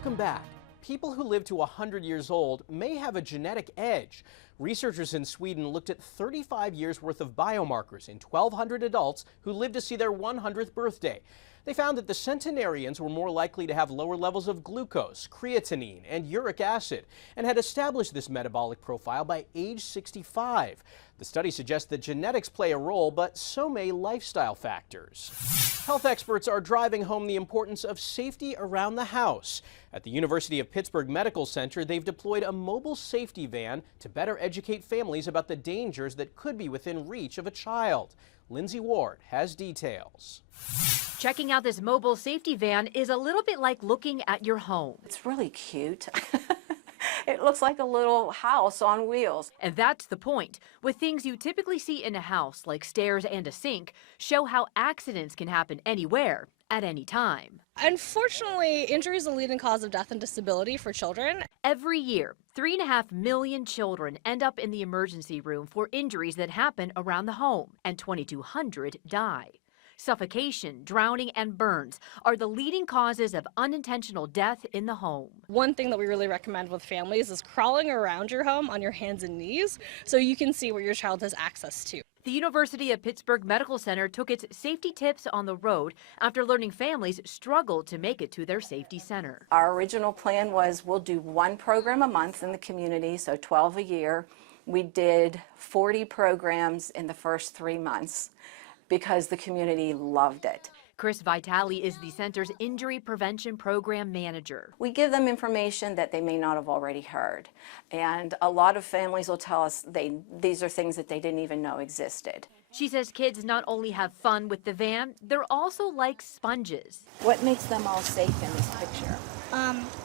Welcome back. People who live to 100 years old may have a genetic edge. Researchers in Sweden looked at 35 years worth of biomarkers in 1,200 adults who lived to see their 100th birthday. They found that the centenarians were more likely to have lower levels of glucose, creatinine, and uric acid, and had established this metabolic profile by age 65. The study suggests that genetics play a role, but so may lifestyle factors. Health experts are driving home the importance of safety around the house. At the University of Pittsburgh Medical Center, they've deployed a mobile safety van to better educate families about the dangers that could be within reach of a child. Lindsay Ward has details. Checking out this mobile safety van is a little bit like looking at your home. It's really cute. It looks like a little house on wheels. And that's the point. With things you typically see in a house, like stairs and a sink, show how accidents can happen anywhere, at any time. Unfortunately, injury is the leading cause of death and disability for children. Every year, 3.5 million children end up in the emergency room for injuries that happen around the home, and 2,200 die. Suffocation, drowning, and burns are the leading causes of unintentional death in the home. One thing that we really recommend with families is crawling around your home on your hands and knees so you can see where your child has access to. The University of Pittsburgh Medical Center took its safety tips on the road after learning families struggled to make it to their safety center. Our original plan was we'll do one program a month in the community, so 12 a year. We did 40 programs in the first 3 months because the community loved it. Chris Vitale is the center's injury prevention program manager. We give them information that they may not have already heard. And a lot of families will tell us these are things that they didn't even know existed. She says kids not only have fun with the van, they're also like sponges. What makes them all safe in this picture?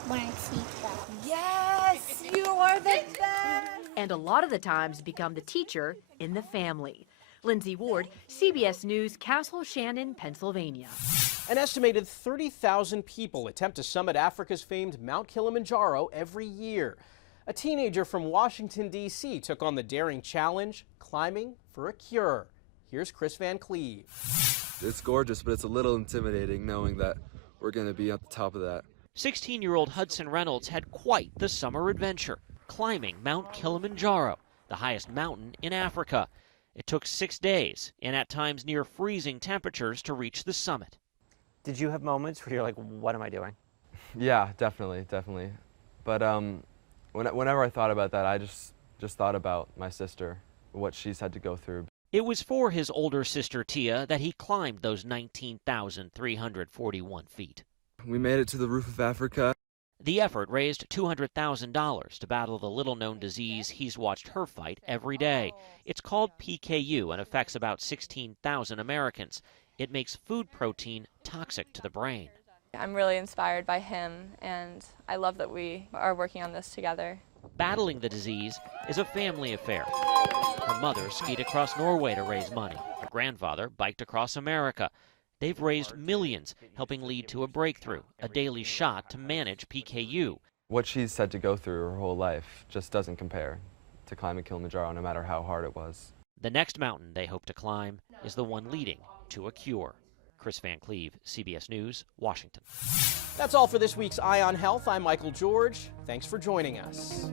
Wearing seatbelts. Yes, you are the best! And a lot of the times become the teacher in the family. Lindsay Ward, CBS News, Castle Shannon, Pennsylvania. An estimated 30,000 people attempt to summit Africa's famed Mount Kilimanjaro every year. A teenager from Washington, D.C. took on the daring challenge, climbing for a cure. Here's Chris Van Cleve. It's gorgeous, but it's a little intimidating knowing that we're going to be at the top of that. 16-year-old Hudson Reynolds had quite the summer adventure, climbing Mount Kilimanjaro, the highest mountain in Africa. It took 6 days and at times near freezing temperatures to reach the summit. Did you have moments where you're like, what am I doing? Yeah, definitely. But whenever I thought about that, I just thought about my sister, what she's had to go through. It was for his older sister Tia that he climbed those 19,341 feet. We made it to the roof of Africa. The effort raised $200,000 to battle the little-known disease he's watched her fight every day. It's called PKU and affects about 16,000 Americans. It makes food protein toxic to the brain. I'm really inspired by him, and I love that we are working on this together. Battling the disease is a family affair. Her mother skied across Norway to raise money. Her grandfather biked across America. They've raised millions, helping lead to a breakthrough, a daily shot to manage PKU. What she's had to go through her whole life just doesn't compare to climbing Kilimanjaro, no matter how hard it was. The next mountain they hope to climb is the one leading to a cure. Chris Van Cleve, CBS News, Washington. That's all for this week's Eye on Health. I'm Michael George. Thanks for joining us.